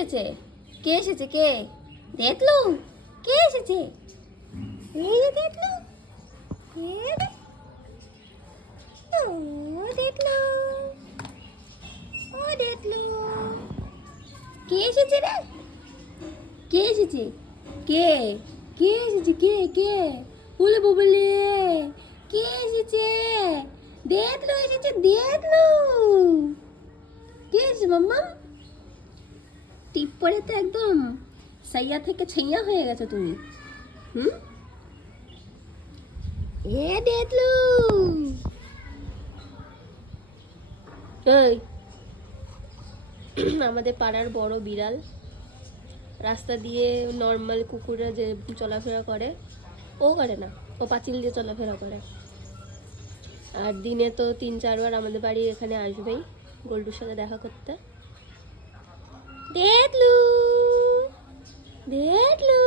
এসেছে? কে এসেছে? কে? দেখলু? কে এসেছে? এই যে দেখলু, ও দেখলু, ও দেখলু, কে এসেছে রে? কে এসেছে? কে? কে এসেছে? কে? কে? বলে বলে কে এসেছে? দেখলু এসেছে, দেখলু। কে এসেছে মাম্মা? টিপ পরে তো একদম সাইয়া থেকে ছাইয়া হয়ে গেছে তুমি। হুম, এ দেখলু। এই আমাদের পাড়ার বড় বিড়াল, রাস্তা দিয়ে নর্মাল কুকুররা যে চলাফেরা করে ও করে না, ও পাঁচিল দিয়ে চলাফেরা করে। আর দিনে তো 3-4 বার আমাদের বাড়ি এখানে আসবেই গোল্ডুর সাথে দেখা করতে। দেখলু, দেখলু।